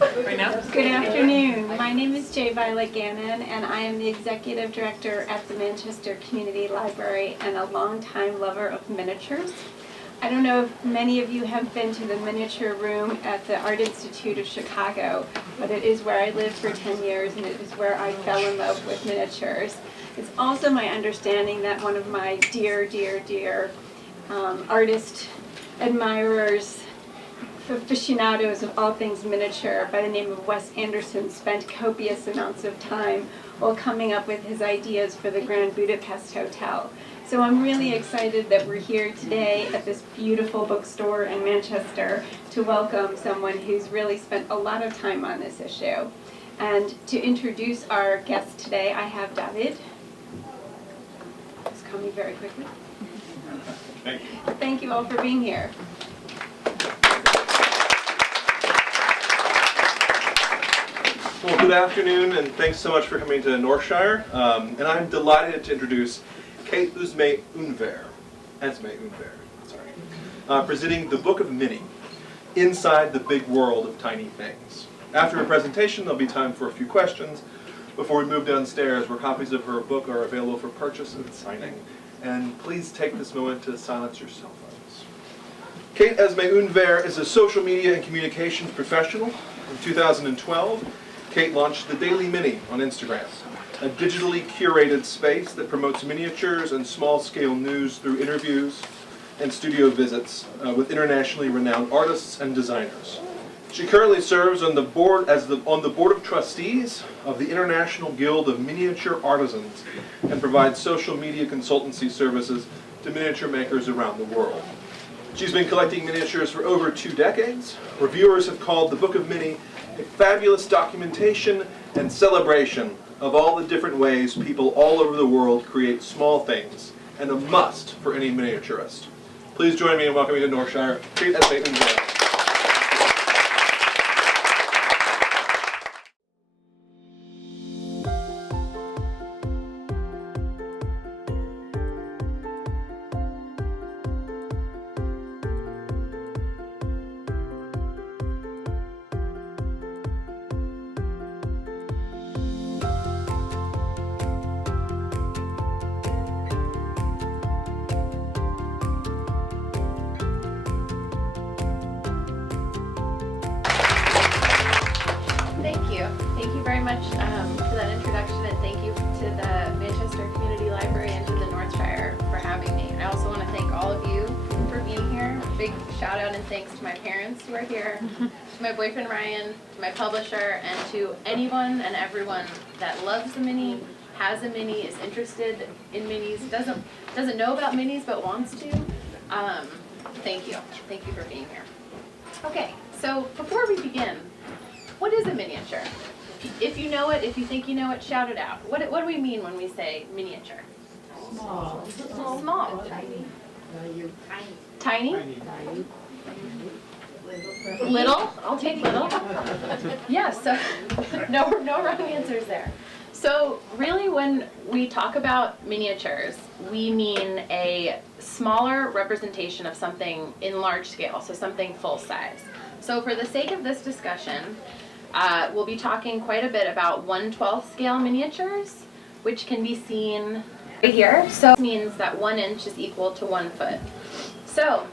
Right now? Good afternoon. My name is J. Violet Gannon, and I am the Executive Director at the Manchchester Community Library and a longtime lover of miniatures. I don't know if many of you have been to the miniature room at the Art Institute of Chicago, but it is where I lived for 10 years, and it is where I fell in love with miniatures. It's also my understanding that one of my dear artist admirers, aficionados of all things miniature by the name of Wes Anderson spent copious amounts of time while coming up with his ideas for the Grand Budapest Hotel. So I'm really excited that we're here today at this beautiful bookstore in Manchester to welcome someone who's really spent a lot of time on this issue. And to introduce our guest today, I have David. Just coming very quickly. Thank you. Thank you all for being here. Well, good afternoon, and thanks so much for coming to Northshire. And I'm delighted to introduce Kate Unver, presenting the Book of Mini, Inside the Big World of Tiny Things. After her presentation, there'll be time for a few questions before we move downstairs, where copies of her book are available for purchase and signing. And please take this moment to silence your cell phones. Kate Unver is a social media and communications professional. In 2012, Kate launched the Daily Mini on Instagram, a digitally curated space that promotes miniatures and small-scale news through interviews and studio visits with internationally renowned artists and designers. She currently serves on the board on the board of trustees of the International Guild of Miniature Artisans and provides social media consultancy services to miniature makers around the world. She's been collecting miniatures for over 2 decades. Reviewers have called the Book of Mini a fabulous documentation and celebration of all the different ways people all over the world create small things, and a must for any miniaturist. Please join me in welcoming to Northshire, Kate Unver. Thank you very much for that introduction, and thank you to the Manchchester Community Library and to the Northshire for having me. I also want to thank all of you for being here. A big shout out and thanks to my parents who are here, to my boyfriend Ryan, to my publisher, and to anyone and everyone that loves a mini, has a mini, is interested in minis, doesn't know about minis but wants to. Thank you. Thank you for being here. Okay, so before we begin, what is a miniature? If you know it, if you think you know it, shout it out. What do we mean when we say miniature? Small. Small. Tiny. Tiny? Little? I'll take little. Yes, so no wrong answers there. So really when we talk about miniatures, we mean a smaller representation of something in large scale, so something full size. So for the sake of this discussion, we'll be talking quite a bit about 1/12 scale miniatures, which can be seen right here. So it means that 1 inch is equal to 1 foot. So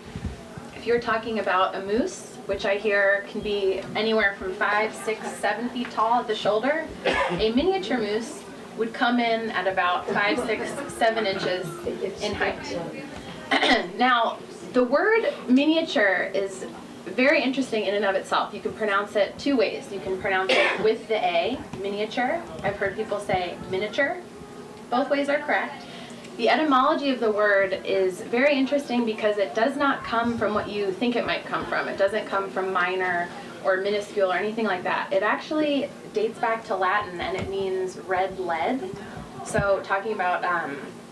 if you're talking about a moose, which I hear can be anywhere from 5, 6, 7 feet tall at the shoulder, a miniature moose would come in at about 5, 6, 7 inches in height. Now, the word miniature is very interesting in and of itself. You can pronounce it 2 ways. You can pronounce it with the A, miniature. I've heard people say miniature. Both ways are correct. The etymology of the word is very interesting because it does not come from what you think it might come from. It doesn't come from minor or minuscule or anything like that. It actually dates back to Latin, and it means red lead. So talking about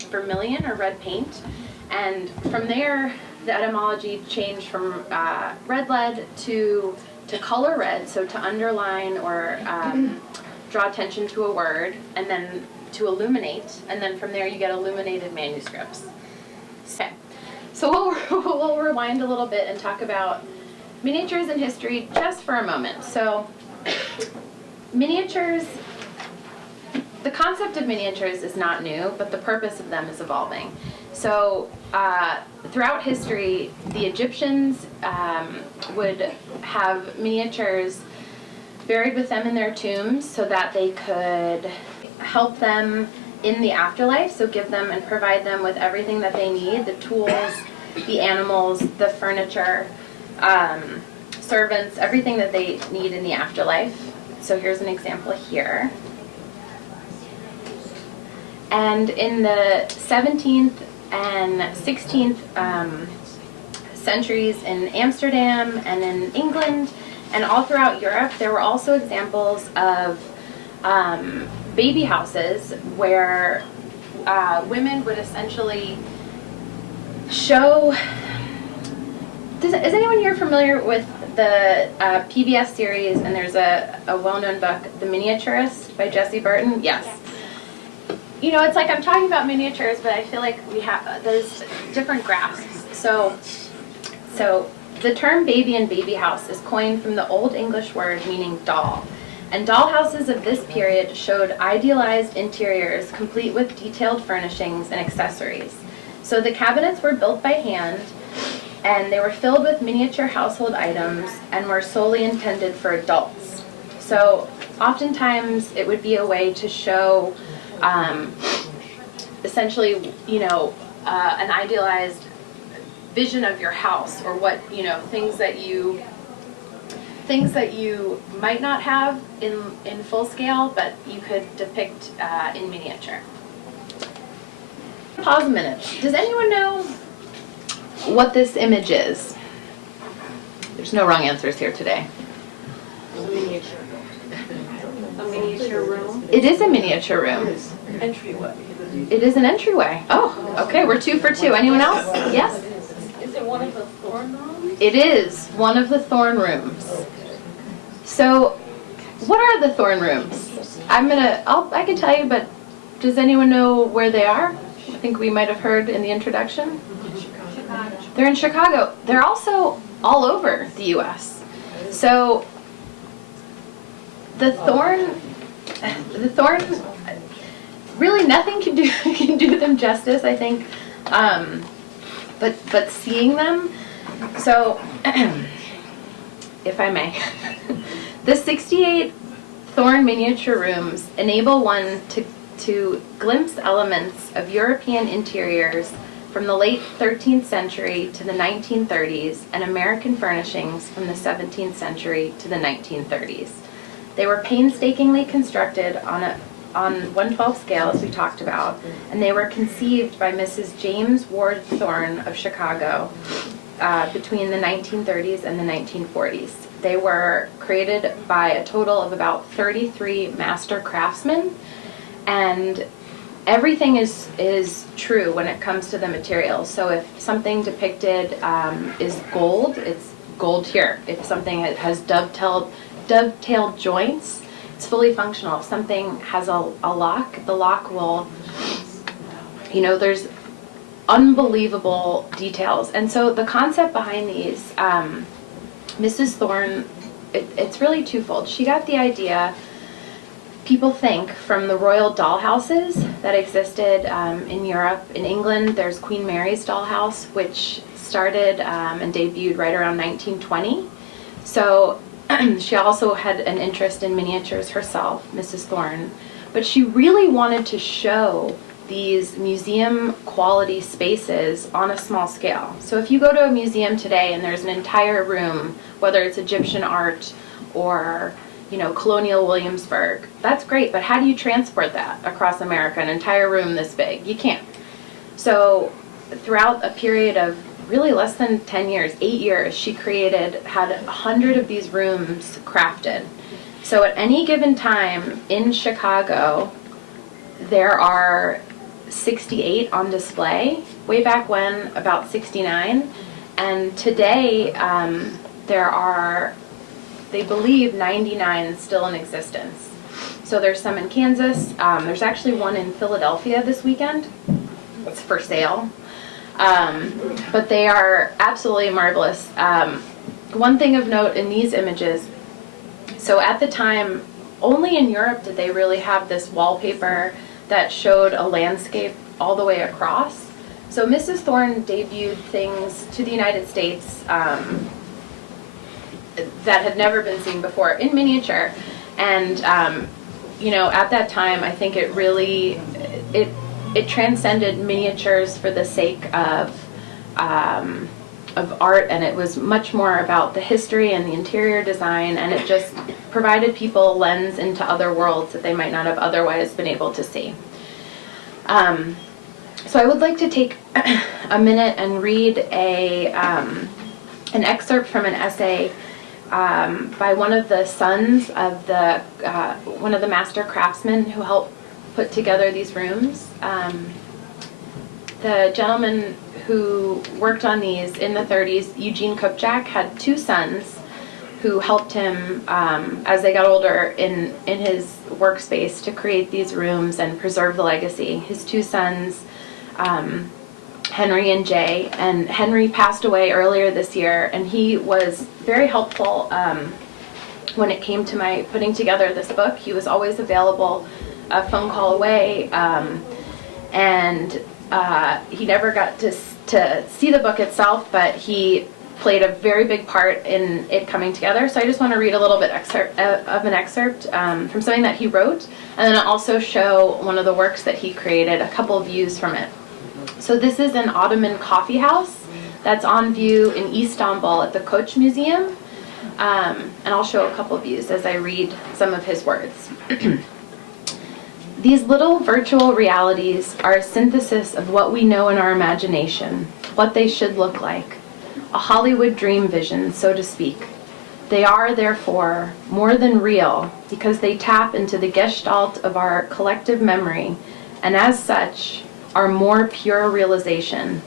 vermilion or red paint. And from there, the etymology changed from red lead to color red, so to underline or draw attention to a word, and then to illuminate, and then from there you get illuminated manuscripts. Okay, so we'll rewind a little bit and talk about miniatures in history just for a moment. So Miniatures, the concept of miniatures is not new, but the purpose of them is evolving. So throughout history, the Egyptians would have miniatures buried with them in their tombs so that they could help them in the afterlife, so give them and provide them with everything that they need, the tools, the animals, the furniture, servants, everything that they need in the afterlife. So here's an example here. And in the 17th and 16th centuries in Amsterdam and in England and all throughout Europe, there were also examples of baby houses where women would essentially show. Is anyone here familiar with the PBS series? And there's a well-known book, The Miniaturist by Jessie Burton. Yes. You know, it's like I'm talking about miniatures, but I feel like there's different grasps. So the term baby and baby house is coined from the Old English word meaning doll. And dollhouses of this period showed idealized interiors complete with detailed furnishings and accessories. So the cabinets were built by hand, and they were filled with miniature household items and were solely intended for adults. So oftentimes it would be a way to show essentially, an idealized vision of your house, or what, things that you might not have in full scale, but you could depict in miniature. Pause a minute. Does anyone know what this image is? There's no wrong answers here today. A miniature room? It is a miniature room. Entryway. It is an entryway. Oh, okay, we're 2 for 2. Anyone else? Yes? Is it one of the thorn rooms? It is one of the thorn rooms. So, what are the thorn rooms? I can tell you, but does anyone know where they are? I think we might have heard in the introduction. Chicago. They're in Chicago. They're also all over the U.S. So, the thorn, really nothing can do them justice, I think. But seeing them, so if I may, the 68 thorn miniature rooms enable one to glimpse elements of European interiors from the late 13th century to the 1930s and American furnishings from the 17th century to the 1930s. They were painstakingly constructed on 1/12 scale, as we talked about, and they were conceived by Mrs. James Ward Thorne of Chicago between the 1930s and the 1940s. They were created by a total of about 33 master craftsmen, and everything is true when it comes to the materials. So if something depicted is gold, it's gold here. If something has dovetailed joints, it's fully functional. If something has a lock, the lock will, there's unbelievable details. And so the concept behind these, Mrs. Thorne, it's really twofold. She got the idea, people think, from the royal dollhouses that existed in Europe. In England, there's Queen Mary's dollhouse, which started and debuted right around 1920. So she also had an interest in miniatures herself, Mrs. Thorne, but she really wanted to show these museum quality spaces on a small scale. So if you go to a museum today and there's an entire room, whether it's Egyptian art or colonial Williamsburg, that's great, but how do you transport that across America, an entire room this big? You can't. So throughout a period of really less than 10 years, 8 years, she had 100 of these rooms crafted. So at any given time in Chicago, there are 68 on display. Way back when, about 69. And today, there are, they believe, 99 still in existence. So there's some in Kansas. There's actually one in Philadelphia this weekend. It's for sale. But they are absolutely marvelous. One thing of note in these images So at the time, only in Europe did they really have this wallpaper that showed a landscape all the way across. So Mrs. Thorne debuted things to the United States that had never been seen before in miniature. And at that time, I think it really, it transcended miniatures for the sake of art, and it was much more about the history and the interior design, and it just provided people a lens into other worlds that they might not have otherwise been able to see. So I would like to take a minute and read an excerpt from an essay by one of the sons of one of the master craftsmen who helped put together these rooms. The gentleman who worked on these in the 30s, Eugene Kupchak, had two sons who helped him as they got older in his workspace to create these rooms and preserve the legacy. His two sons, Henry and Jay, and Henry passed away earlier this year, and he was very helpful when it came to my putting together this book. He was always available, a phone call away, and he never got to see the book itself, but he played a very big part in it coming together. So I just want to read a little bit of an excerpt from something that he wrote, and then I'll also show one of the works that he created, a couple of views from it. So this is an Ottoman coffee house that's on view in Istanbul at the Koç Museum, and I'll show a couple of views as I read some of his words. These little virtual realities are a synthesis of what we know in our imagination, what they should look like. A Hollywood dream vision, so to speak. They are, therefore, more than real because they tap into the gestalt of our collective memory, and as such, are more pure realization.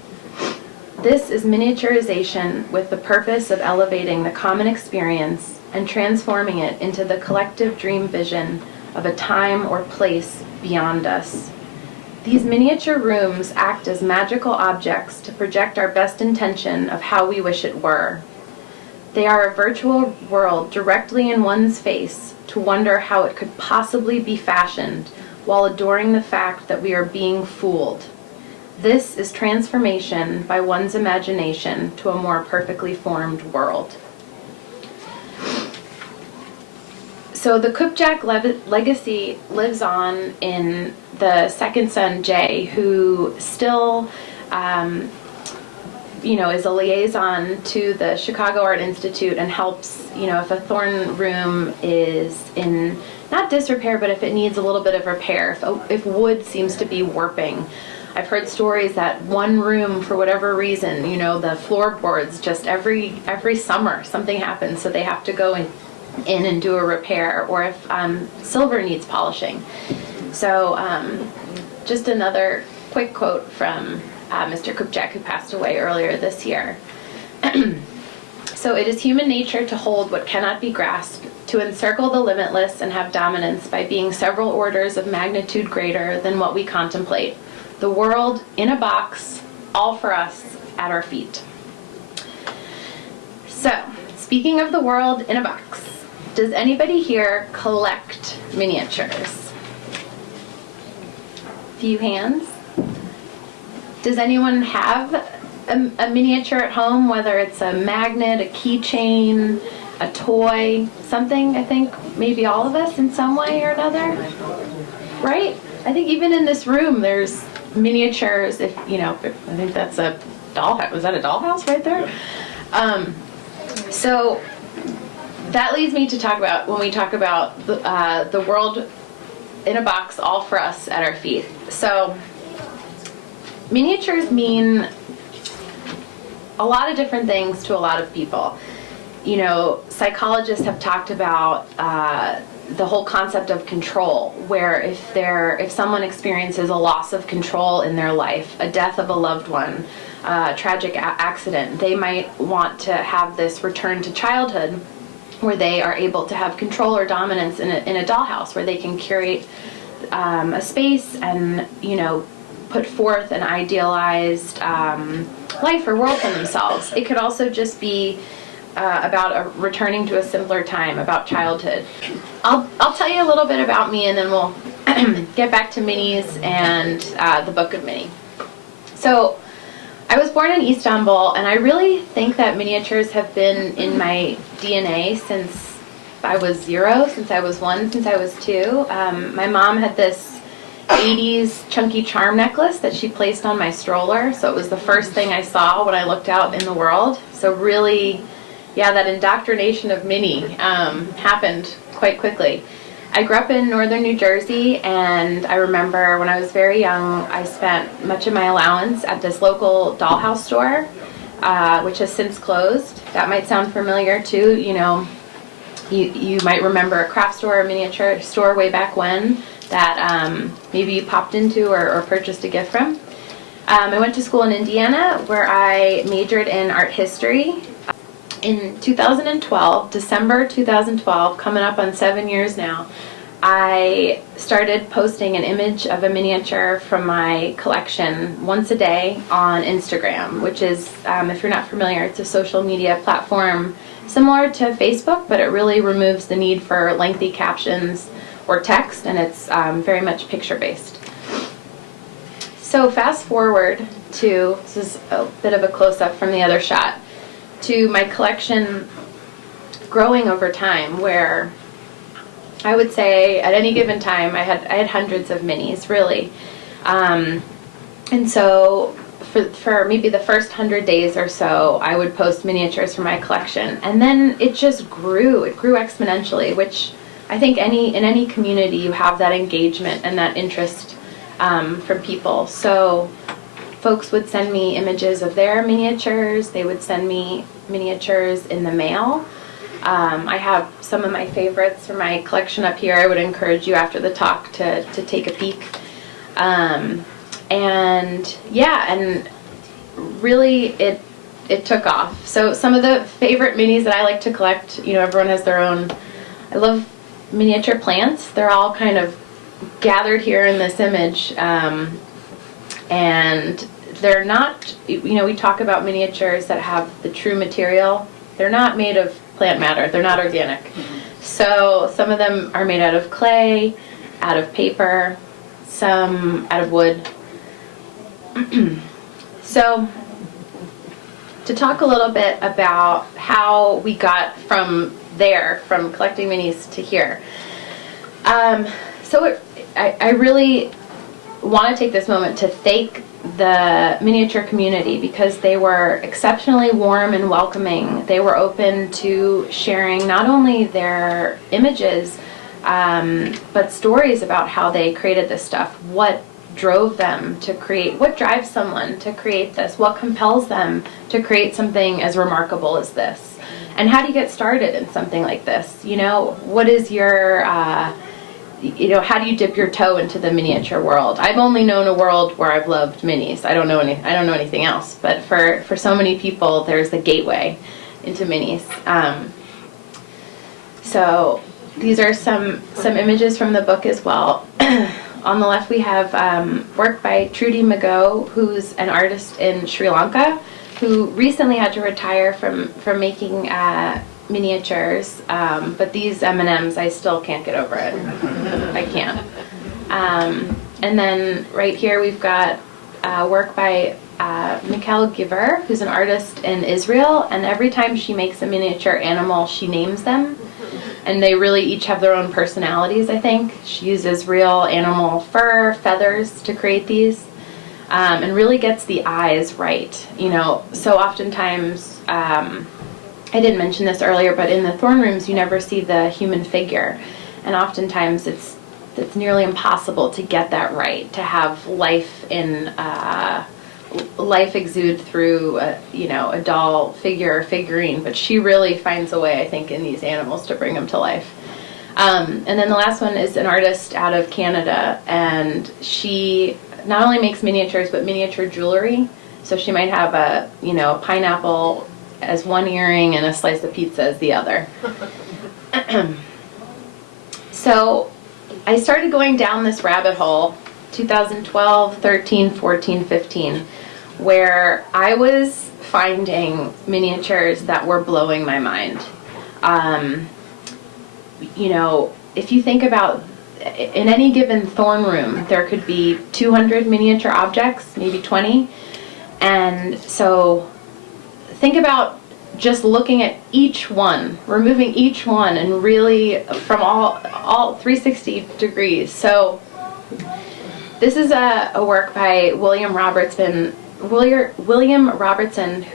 This is miniaturization with the purpose of elevating the common experience and transforming it into the collective dream vision of a time or place beyond us. These miniature rooms act as magical objects to project our best intention of how we wish it were. They are a virtual world directly in one's face to wonder how it could possibly be fashioned while adoring the fact that we are being fooled. This is transformation by one's imagination to a more perfectly formed world. So the Kupchak legacy lives on in the second son, Jay, who still, is a liaison to the Chicago Art Institute and helps, if a Thorne room is in, not disrepair, but if it needs a little bit of repair, if wood seems to be warping. I've heard stories that one room, for whatever reason, the floorboards, just every summer something happens, so they have to go in and do a repair, or if silver needs polishing. So just another quick quote from Mr. Kupchak, who passed away earlier this year. So it is human nature to hold what cannot be grasped, to encircle the limitless and have dominance by being several orders of magnitude greater than what we contemplate. The world in a box, all for us, at our feet. So, speaking of the world in a box, does anybody here collect miniatures? Few hands. Does anyone have a miniature at home, whether it's a magnet, a keychain, a toy, something? I think maybe all of us in some way or another, right? I think even in this room there's miniatures. I think that's a dollhouse. Was that a dollhouse right there? So that leads me to talk about, when we talk about the world in a box, all for us at our feet. So miniatures mean a lot of different things to a lot of people. Psychologists have talked about the whole concept of control, where if someone experiences a loss of control in their life, a death of a loved one, a tragic accident, they might want to have this return to childhood where they are able to have control or dominance in a dollhouse, where they can curate a space and put forth an idealized life or world for themselves. It could also just be about returning to a simpler time, about childhood. I'll tell you a little bit about me, and then we'll get back to minis and the Book of Mini. So I was born in Istanbul, and I really think that miniatures have been in my DNA since I was 0, since I was 1, since I was 2. My mom had this 80s chunky charm necklace that she placed on my stroller, so it was the first thing I saw when I looked out in the world. So really, yeah, that indoctrination of mini happened quite quickly. I grew up in northern New Jersey, and I remember when I was very young, I spent much of my allowance at this local dollhouse store, which has since closed. That might sound familiar too. You know, you might remember a craft store, a miniature store way back when that maybe you popped into or purchased a gift from. I went to school in Indiana, where I majored in art history. In 2012, December 2012, coming up on 7 years now, I started posting an image of a miniature from my collection once a day on Instagram, which is, if you're not familiar, it's a social media platform similar to Facebook, but it really removes the need for lengthy captions or text, and it's very much picture-based. So fast forward to, this is a bit of a close-up from the other shot, to my collection growing over time, where I would say at any given time I had hundreds of minis, really. And so for maybe the first 100 days or so, I would post miniatures from my collection, and then it just grew. It grew exponentially, which I think in any community you have that engagement and that interest from people. So folks would send me images of their miniatures. They would send me miniatures in the mail. I have some of my favorites from my collection up here. I would encourage you after the talk to take a peek. And yeah, and really it took off. So some of the favorite minis that I like to collect, you know, everyone has their own. I love miniature plants. They're all kind of gathered here in this image. And they're not, you know, we talk about miniatures that have the true material. They're not made of plant matter. They're not organic. So some of them are made out of clay, out of paper, some out of wood. So to talk a little bit about how we got from there, from collecting minis to here. I really want to take this moment to thank the miniature community, because they were exceptionally warm and welcoming. They were open to sharing not only their images, but stories about how they created this stuff. What drove them to create, what drives someone to create this? What compels them to create something as remarkable as this? And how do you get started in something like this? You know, what is your, you know, how do you dip your toe into the miniature world? I've only known a world where I've loved minis. I don't know anything else. But for so many people, there's the gateway into minis. So these are some images from the book as well. On the left, we have work by Trudy Mago, who's an artist in Sri Lanka, who recently had to retire from making miniatures, but these M&Ms, I still can't get over it. I can't. And then right here we've got work by Mikkel Giver, who's an artist in Israel, and every time she makes a miniature animal, she names them. And they really each have their own personalities, I think. She uses real animal fur, feathers to create these, and really gets the eyes right. You know, so oftentimes, I didn't mention this earlier, but in the throne rooms, you never see the human figure. And oftentimes it's nearly impossible to get that right, to have life exude through a doll figure or figurine, but she really finds a way, I think, in these animals to bring them to life. And then the last one is an artist out of Canada, and she not only makes miniatures but miniature jewelry. So she might have a pineapple as one earring and a slice of pizza as the other. So I started going down this rabbit hole 2012, 13, 14, 15, where I was finding miniatures that were blowing my mind. You know, if you think about in any given thorn room, there could be 200 miniature objects, maybe 20. And so think about just looking at each one, removing each one, and really from all 360 degrees. So this is a work by William Robertson, who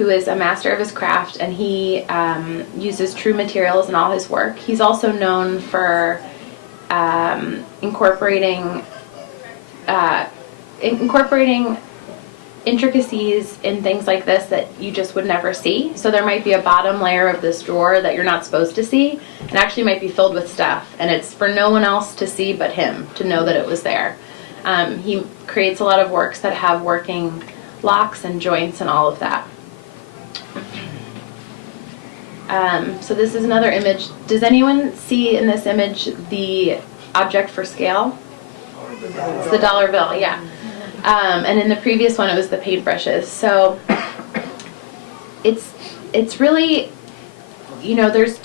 is a master of his craft, and he uses true materials in all his work. He's also known for incorporating intricacies in things like this that you just would never see. So there might be a bottom layer of this drawer that you're not supposed to see, and actually might be filled with stuff, and it's for no one else to see but him, to know that it was there. He creates a lot of works that have working locks and joints and all of that. So this is another image. Does anyone see in this image the object for scale? It's the dollar bill, yeah. And in the previous one it was the paintbrushes. So it's really, you know, there's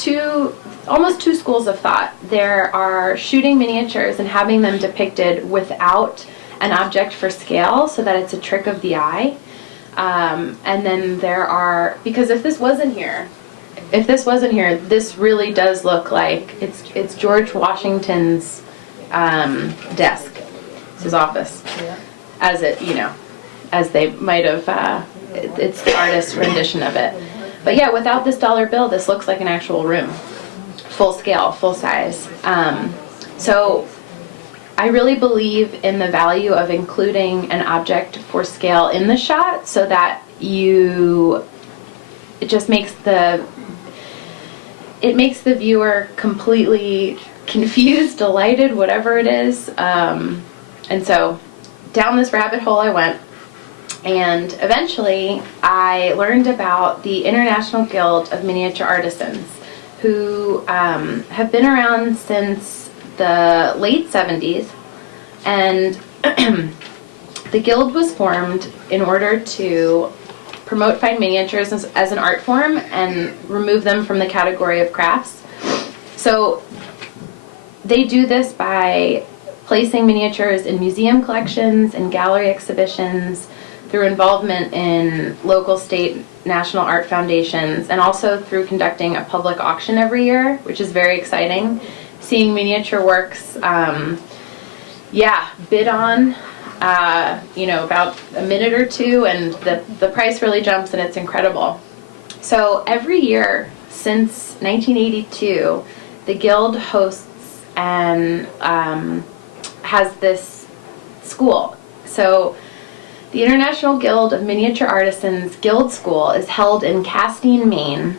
almost two schools of thought. There are shooting miniatures and having them depicted without an object for scale so that it's a trick of the eye. And then there are, because if this wasn't here, this really does look like it's George Washington's desk. It's his office. Yeah. As it, you know, as they might have, it's the artist's rendition of it. But yeah, without this dollar bill, this looks like an actual room. Full scale, full size. So I really believe in the value of including an object for scale in the shot so that it just makes the viewer completely confused, delighted, whatever it is. And so down this rabbit hole I went, and eventually I learned about the International Guild of Miniature Artisans, who have been around since the late 70s, and the guild was formed in order to promote fine miniatures as an art form and remove them from the category of crafts. So they do this by placing miniatures in museum collections and gallery exhibitions, through involvement in local, state, national art foundations, and also through conducting a public auction every year, which is very exciting. Seeing miniature works, bid on, about a minute or two, and the price really jumps, and it's incredible. So every year since 1982, the Guild hosts and has this school. So the International Guild of Miniature Artisans Guild School is held in Castine, Maine,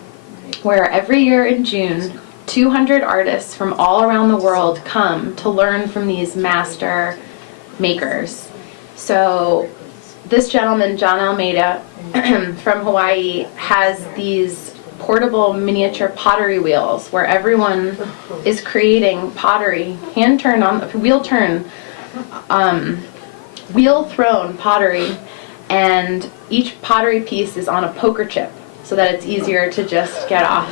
where every year in June, 200 artists from all around the world come to learn from these master makers. So this gentleman, John Almeida, from Hawaii, has these portable miniature pottery wheels where everyone is creating pottery, hand-turned on wheel-thrown pottery, and each pottery piece is on a poker chip so that it's easier to just get off.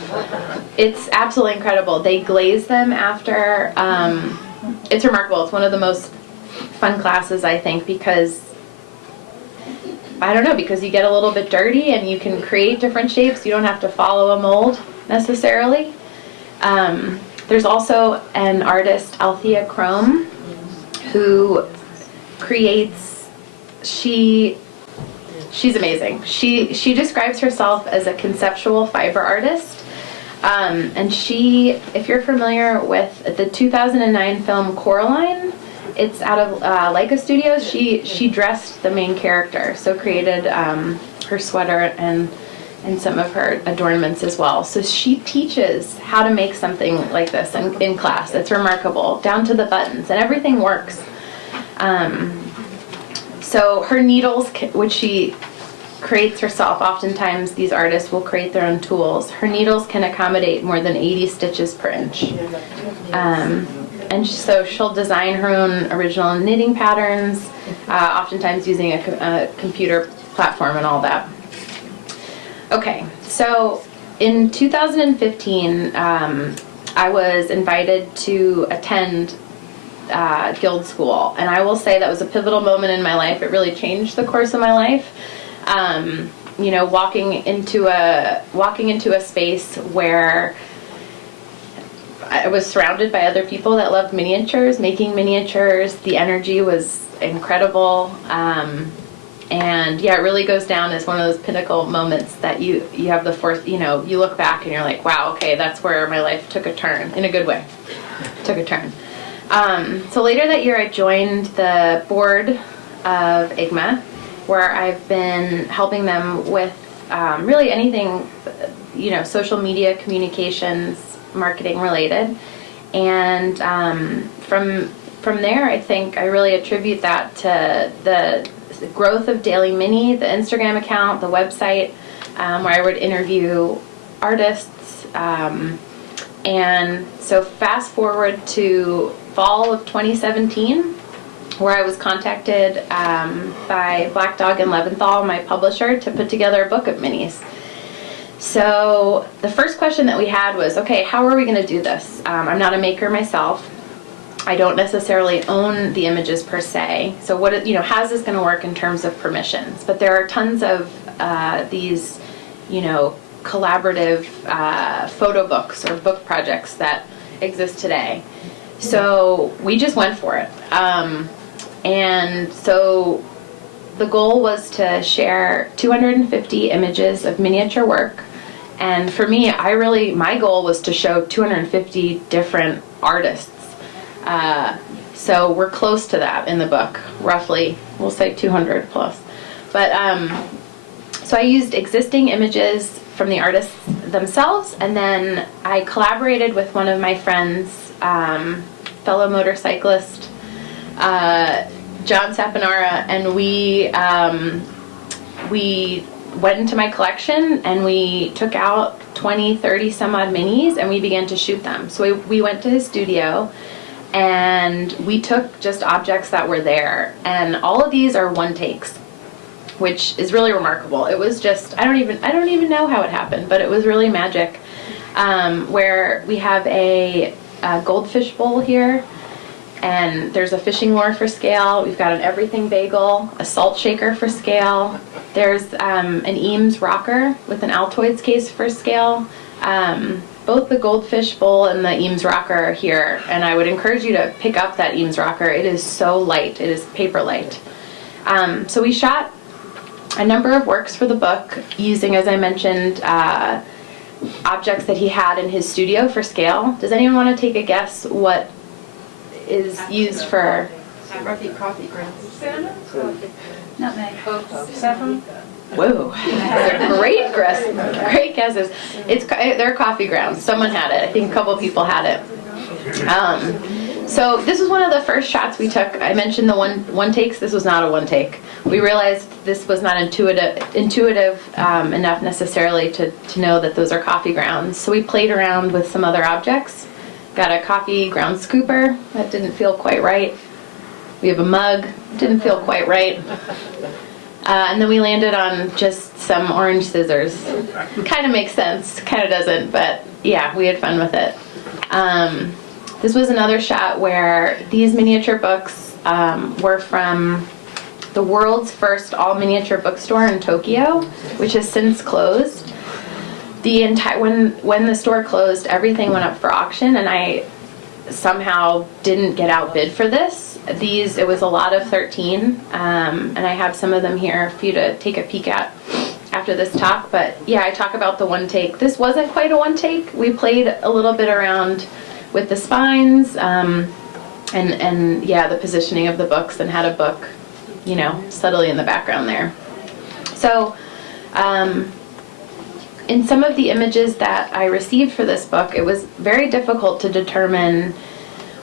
It's absolutely incredible. They glaze them after. It's remarkable. It's one of the most fun classes, I think, because you get a little bit dirty and you can create different shapes. You don't have to follow a mold necessarily. There's also an artist, Althea Crome, who creates, she's amazing. She describes herself as a conceptual fiber artist. And if you're familiar with the 2009 film Coraline, it's out of Leica Studios. She dressed the main character, so created her sweater and some of her adornments as well. So she teaches how to make something like this in class. It's remarkable, down to the buttons, and everything works. So her needles, which she creates herself, oftentimes these artists will create their own tools. Her needles can accommodate more than 80 stitches per inch. And so she'll design her own original knitting patterns, oftentimes using a computer platform and all that. Okay, so in 2015, I was invited to attend Guild School, and I will say that was a pivotal moment in my life. It really changed the course of my life. You know, walking into a space where I was surrounded by other people that loved miniatures, making miniatures. The energy was incredible. And yeah, it really goes down as one of those pinnacle moments that you have the force, you know, you look back and you're like, wow, okay, that's where my life took a turn, in a good way, took a turn. So later that year I joined the board of IGMA, where I've been helping them with really anything, you know, social media, communications, marketing related. And from there, I think I really attribute that to the growth of Daily Mini, the Instagram account, the website, where I would interview artists. And so fast forward to fall of 2017, where I was contacted by Black Dog and Leventhal, my publisher, to put together a book of minis. So the first question that we had was, okay, how are we going to do this? I'm not a maker myself. I don't necessarily own the images per se. So what, you know, how's this going to work in terms of permissions? But there are tons of these, you know, collaborative photo books or book projects that exist today. So we just went for it. And so the goal was to share 250 images of miniature work. And for me, my goal was to show 250 different artists. So we're close to that in the book, roughly, we'll say 200 plus. But so I used existing images from the artists themselves, and then I collaborated with one of my friends, fellow motorcyclist, John Saponara, and we went into my collection and we took out 20, 30 some odd minis and we began to shoot them. So we went to his studio and we took just objects that were there, and all of these are one takes, which is really remarkable. It was just, I don't even know how it happened, but it was really magic. Where we have a goldfish bowl here, and there's a fishing lure for scale. We've got an everything bagel, a salt shaker for scale. There's an Eames rocker with an Altoids case for scale. Both the goldfish bowl and the Eames rocker are here, and I would encourage you to pick up that Eames rocker. It is so light. It is paper light. So we shot a number of works for the book using, as I mentioned, objects that he had in his studio for scale. Does anyone want to take a guess what is used for? Coffee grounds. Nutmeg. Saffron. Whoa, they're great guesses. They're coffee grounds. Someone had it. I think a couple people had it. So this was one of the first shots we took. I mentioned the one takes. This was not a one take. We realized this was not intuitive enough necessarily to know that those are coffee grounds. So we played around with some other objects. Got a coffee ground scooper. That didn't feel quite right. We have a mug. Didn't feel quite right. And then we landed on just some orange scissors. Kind of makes sense, kind of doesn't, but yeah, we had fun with it. This was another shot where these miniature books were from the world's first all-miniature bookstore in Tokyo, which has since closed. When the store closed, everything went up for auction, and I somehow didn't get outbid for this. It was a lot of 13, and I have some of them here for you to take a peek at after this talk. But yeah, I talk about the one take. This wasn't quite a one take. We played a little bit around with the spines, and yeah, the positioning of the books, and had a book, you know, subtly in the background there. So, in some of the images that I received for this book, it was very difficult to determine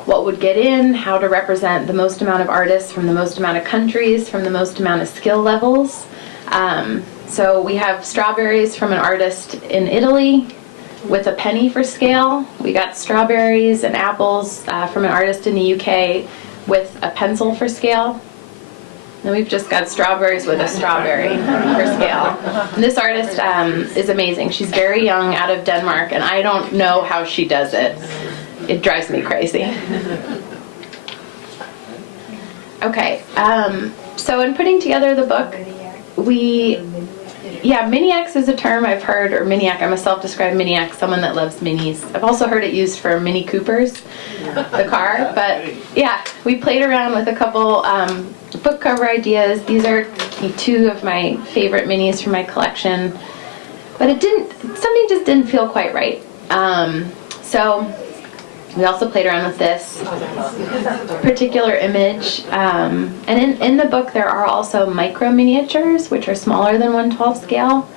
what would get in, how to represent the most amount of artists from the most amount of countries, from the most amount of skill levels. So we have strawberries from an artist in Italy with a penny for scale. We got strawberries and apples from an artist in the UK with a pencil for scale. And we've just got strawberries with a strawberry for scale. And this artist is amazing. She's very young, out of Denmark, and I don't know how she does it. It drives me crazy. Okay, so in putting together the book, Miniacs is a term I've heard, or Miniac, I'm a self-described Miniac, someone that loves minis. I've also heard it used for Mini Coopers, the car, but yeah, we played around with a couple book cover ideas. These are two of my favorite minis from my collection, but something just didn't feel quite right. So we also played around with this particular image, and in the book there are also micro miniatures, which are smaller than 1/12 scale.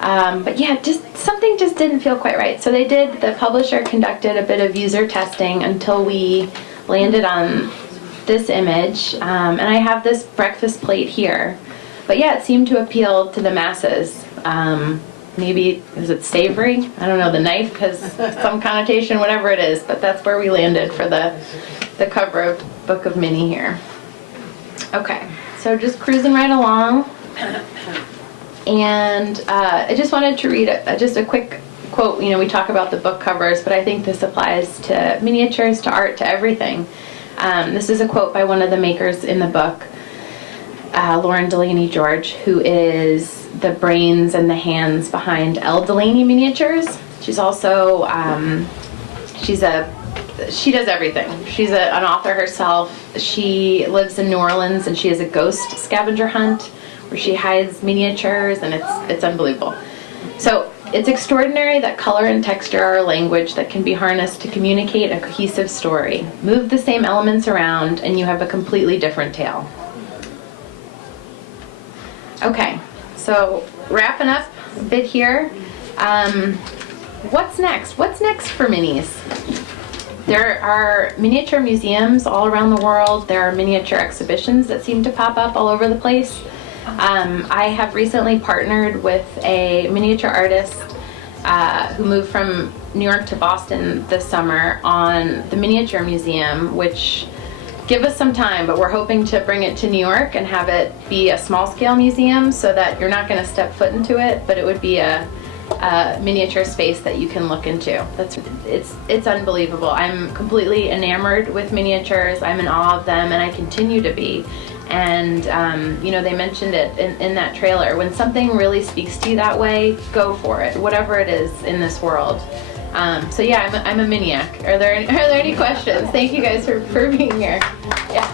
But yeah, something just didn't feel quite right. So the publisher conducted a bit of user testing until we landed on this image, and I have this breakfast plate here. But yeah, it seemed to appeal to the masses. Maybe, is it savory? I don't know, the knife has some connotation, whatever it is, but that's where we landed for the cover of Book of Minnie here. Okay, so just cruising right along. And I just wanted to read just a quick quote. We talk about the book covers, but I think this applies to miniatures, to art, to everything. This is a quote by one of the makers in the book, Lauren Delaney George, who is the brains and the hands behind L. Delaney Miniatures. She's also, she does everything. She's an author herself. She lives in New Orleans, and she has a ghost scavenger hunt where she hides miniatures, and it's unbelievable. So it's extraordinary that color and texture are a language that can be harnessed to communicate a cohesive story. Move the same elements around, and you have a completely different tale. Okay, so wrapping up a bit here. What's next? What's next for minis? There are miniature museums all around the world. There are miniature exhibitions that seem to pop up all over the place. I have recently partnered with a miniature artist who moved from New York to Boston this summer on the Miniature Museum, which, give us some time, but we're hoping to bring it to New York and have it be a small-scale museum so that you're not going to step foot into it, but it would be a miniature space that you can look into. It's unbelievable. I'm completely enamored with miniatures. I'm in awe of them, and I continue to be. And they mentioned it in that trailer. When something really speaks to you that way, go for it, whatever it is in this world. So yeah, I'm a Miniac. Are there any questions? Thank you guys for being here. Yeah.